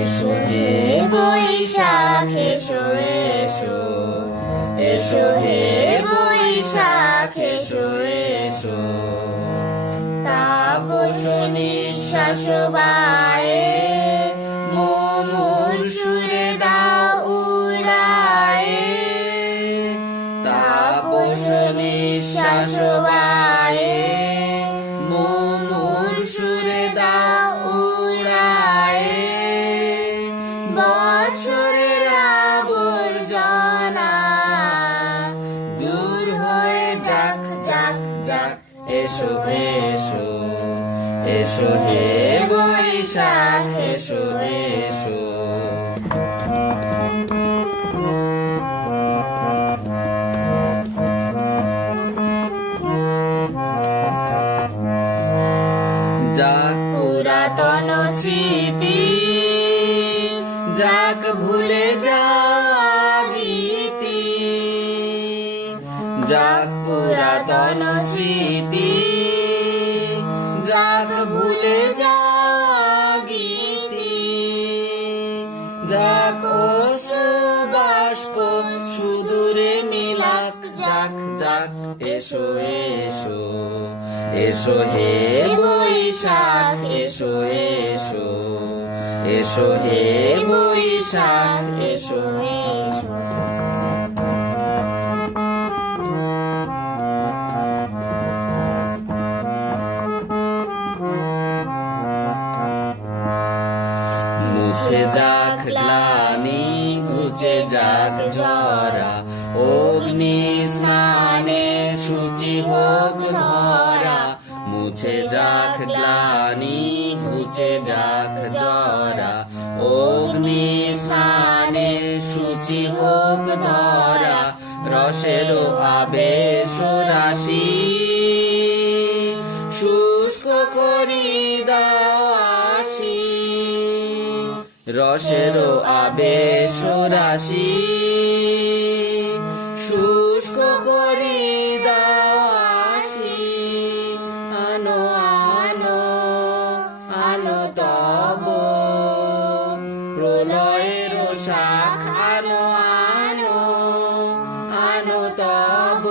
এসো হে বৈশাখ এসো এসো, এসো হে বৈশাখ এসো এসো। তাপস নিঃশ্বাস বায়ে মোমোর সুরে দাও উড়ায়ে। তাপস নিঃশ্বাস বায়ে মোমোর সুরে দাও উড়ায়ে। বছরের আবর্জনা দূর হয়ে যাক যাক যাক। এসো এসো, এসো হে বৈশাখ এসো এসো। যাক পুরাতন স্মৃতি, যাক ভুলে যাওয়া গীতি। যাক পুরাতন স্মৃতি, যাক ভুলে যাওয়া গীতি। যাক অশ্রু বাষ্প সুদূরে মিলাক যাক যাক। এসো এসো, এসো হে বৈশাখ এসো এসো, এসো হে বৈশাখ এসো এসো। মুছে যাক গ্লানি ঘুচে যাক জরা। অগ্নি স্নানে শুচি হোক ধরা। মুছে যাক গ্লানি ঘুচে যাক জরা। অগ্নি স্নানে শুচি হোক ধরা। রসের আবেশ রাশি শুষ্ক করি দাও আসি। রসের আবেশ রাশি শুষ্ক করি দাও আসি। আনো আনো আনো তব প্রলয়ের শাখ। আনো আনো আনো তব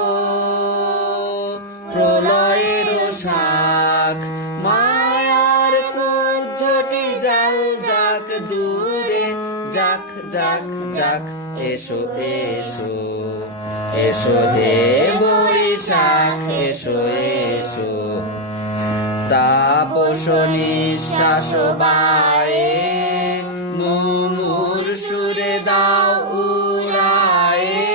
প্রলয়ের শাখ। মায়ার কুজ্ঝটি জাল যাক দূরে যাক যাক যাক। এসো এসো, এসো হে বৈশাখ এসো এসো। তাপস নিঃশ্বাস বায়ে মুমুর সুরে দাও উড়ায়ে।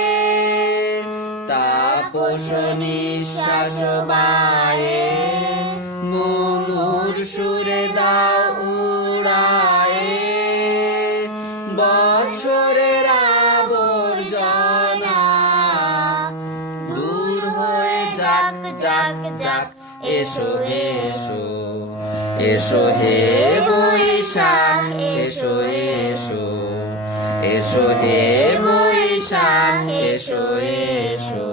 তাপস নিঃশ্বাস বায়ে মুমুর সুরে দাও উড়ায়ে। বছরের আবর্জনা দূর হয়ে যাক যাক যাক। এসো এসো, এসো হে বৈশাখ এসো এসো, এসো হে বৈশাখ এসো এসো।